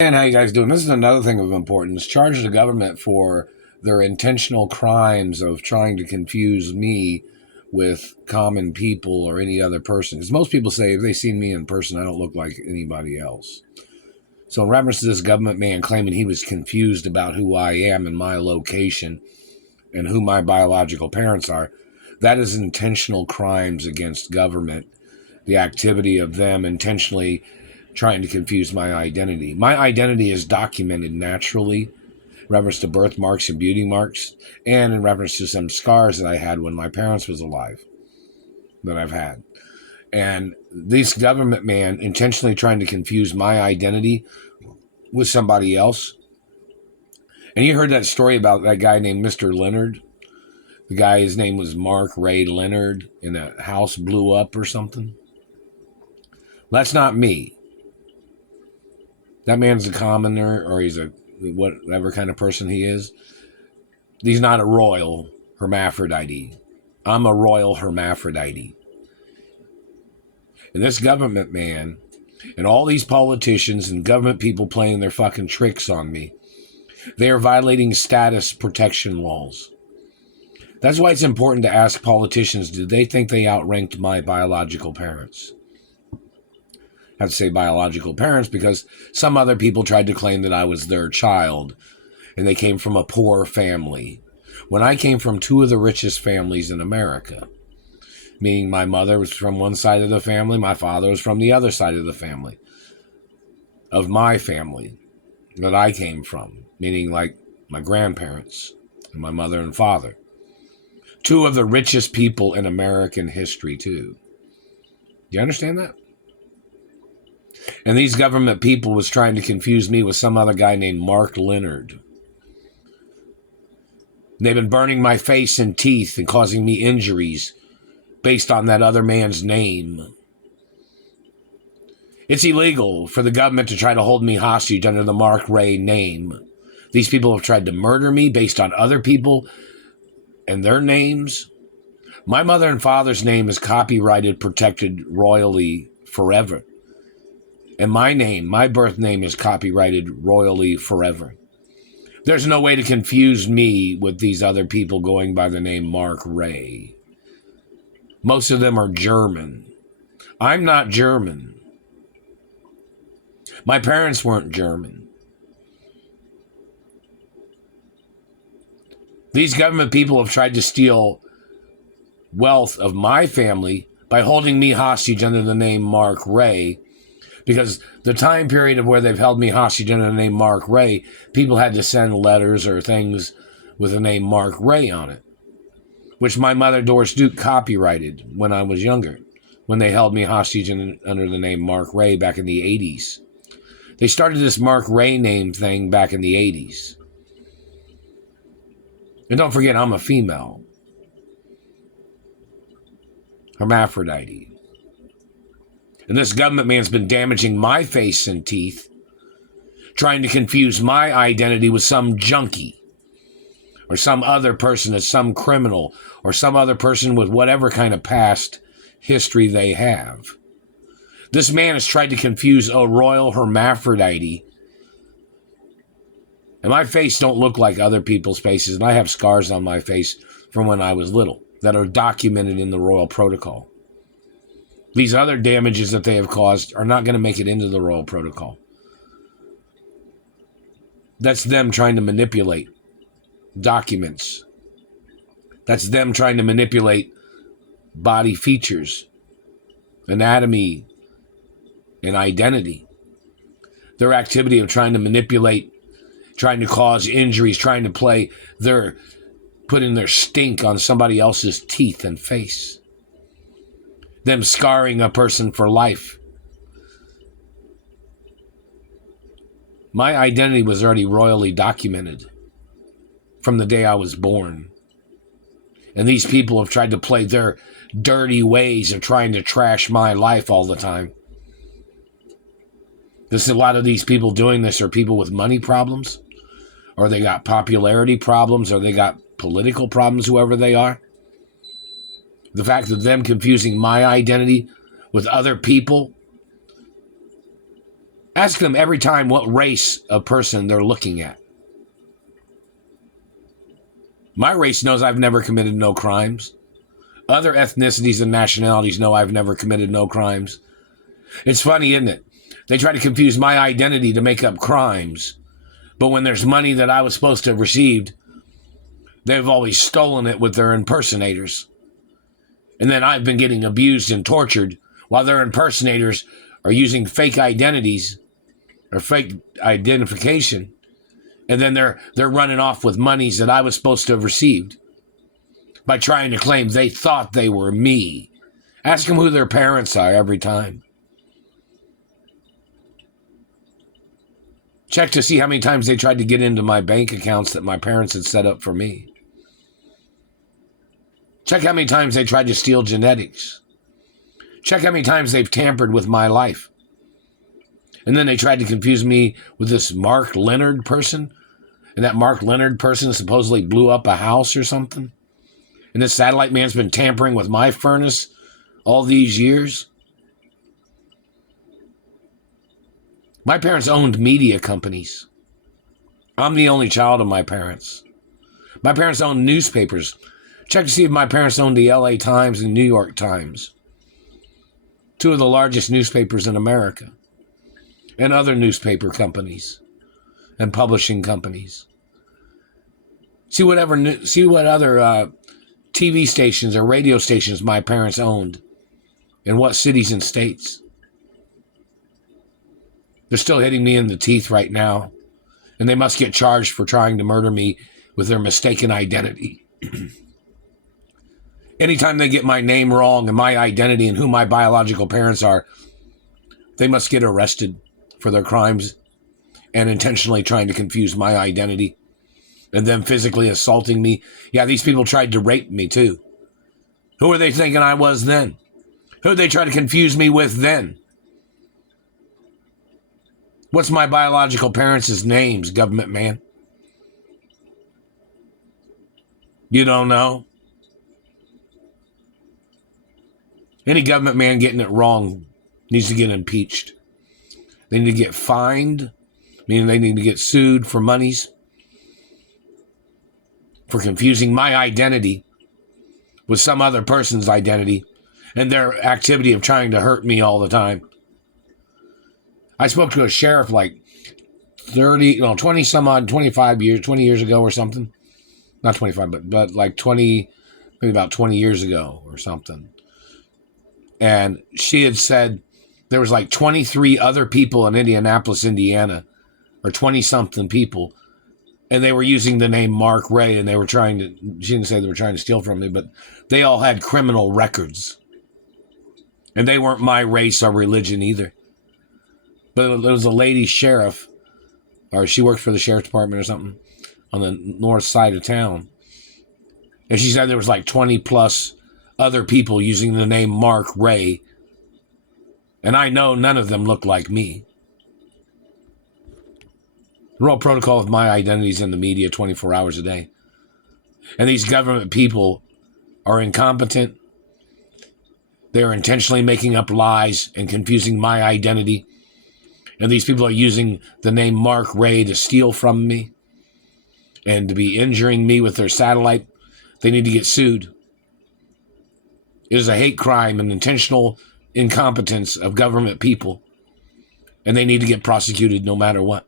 And how you guys doing? This is another thing of importance. Charge the government for their intentional crimes of trying to confuse me with common people or any other person. Because most people say if they see me in person, I don't look like anybody else. So in reference to this government man claiming he was confused about who I am and my location and who my biological parents are, that is intentional crimes against government. The activity of them intentionally trying to confuse my identity. My identity is documented naturally in reference to birthmarks and beauty marks, and in reference to some scars that I had when my parents was alive that I've had. And this government man intentionally trying to confuse my identity with somebody else. And you heard that story about that guy named Mr. Leonard. The guy, his name was Mark Ray Leonard, and the house blew up or something. That's not me. That man's a commoner, or he's a whatever kind of person he is. He's not a royal hermaphrodite. I'm a royal hermaphrodite. And this government man and all these politicians and government people playing their fucking tricks on me, they are violating status protection laws. That's why it's important to ask politicians, do they think they outranked my biological parents? I have to say biological parents because some other people tried to claim that I was their child and they came from a poor family. When I came from two of the richest families in America, meaning my mother was from one side of the family, my father was from the other side of the family, of my family that I came from, meaning like my grandparents and my mother and father. Two of the richest people in American history, too. Do you understand that? And these government people was trying to confuse me with some other guy named Mark Leonard. They've been burning my face and teeth and causing me injuries based on that other man's name. It's illegal for the government to try to hold me hostage under the Mark Ray name. These people have tried to murder me based on other people and their names. My mother and father's name is copyrighted, protected royally forever. And my name, my birth name, is copyrighted royally forever. There's no way to confuse me with these other people going by the name Mark Ray. Most of them are German. I'm not German. My parents weren't German. These government people have tried to steal wealth of my family by holding me hostage under the name Mark Ray. Because the time period of where they've held me hostage under the name Mark Ray, people had to send letters or things with the name Mark Ray on it, which my mother, Doris Duke, copyrighted when I was younger, when they held me hostage under the name Mark Ray back in the 80s. They started this Mark Ray name thing back in the 80s. And don't forget, I'm a female. Hermaphrodite. And this government man's been damaging my face and teeth, trying to confuse my identity with some junkie, or some other person as some criminal, or some other person with whatever kind of past history they have. This man has tried to confuse a royal hermaphrodite. And my face don't look like other people's faces, and I have scars on my face from when I was little that are documented in the royal protocol. These other damages that they have caused are not going to make it into the royal protocol. That's them trying to manipulate documents. That's them trying to manipulate body features, anatomy, and identity. Their activity of trying to manipulate, trying to cause injuries, trying to putting their stink on somebody else's teeth and face. Them scarring a person for life. My identity was already royally documented from the day I was born. And these people have tried to play their dirty ways of trying to trash my life all the time. Because a lot of these people doing this are people with money problems, or they got popularity problems, or they got political problems, whoever they are. The fact of them confusing my identity with other people Ask them every time what race of person they're looking at. My race knows I've never committed no crimes. Other ethnicities and nationalities know I've never committed no crimes. It's funny, isn't it? They try to confuse my identity to make up crimes. But when there's money that I was supposed to have received, they've always stolen it with their impersonators. And then I've been getting abused and tortured while their impersonators are using fake identities or fake identification. And then they're running off with monies that I was supposed to have received by trying to claim they thought they were me. Ask them who their parents are every time. Check to see how many times they tried to get into my bank accounts that my parents had set up for me. Check how many times they tried to steal genetics. Check how many times they've tampered with my life. And then they tried to confuse me with this Mark Leonard person. And that Mark Leonard person supposedly blew up a house or something. And this satellite man's been tampering with my furnace all these years. My parents owned media companies. I'm the only child of my parents. My parents owned newspapers. Check to see if my parents owned the LA Times and New York Times. Two of the largest newspapers in America. And other newspaper companies and publishing companies. See what other TV stations or radio stations my parents owned in what cities and states. They're still hitting me in the teeth right now, and they must get charged for trying to murder me with their mistaken identity. Anytime they get my name wrong and my identity and who my biological parents are, they must get arrested for their crimes and intentionally trying to confuse my identity and then physically assaulting me. Yeah, these people tried to rape me too. Who were they thinking I was then? Who did they try to confuse me with then? What's my biological parents' names, government man? You don't know? Any government man getting it wrong needs to get impeached. They need to get fined, meaning they need to get sued for monies for confusing my identity with some other person's identity and their activity of trying to hurt me all the time. I spoke to a sheriff like 20 some odd, 25 years, 20 years ago or something. Not 25, but like 20, maybe about 20 years ago or something. And she had said there was like 23 other people in Indianapolis, Indiana, or 20 something people. And they were using the name Mark Ray, and they were trying to, she didn't say they were trying to steal from me, but they all had criminal records. And they weren't my race or religion either. But there was a lady sheriff, or she worked for the sheriff's department or something, on the north side of town. And she said there was like 20 plus other people using the name Mark Ray. And I know none of them look like me. The real protocol of my identities in the media 24 hours a day. And these government people are incompetent. They're intentionally making up lies and confusing my identity. And these people are using the name Mark Ray to steal from me and to be injuring me with their satellite. They need to get sued. It is a hate crime and intentional incompetence of government people. And they need to get prosecuted no matter what.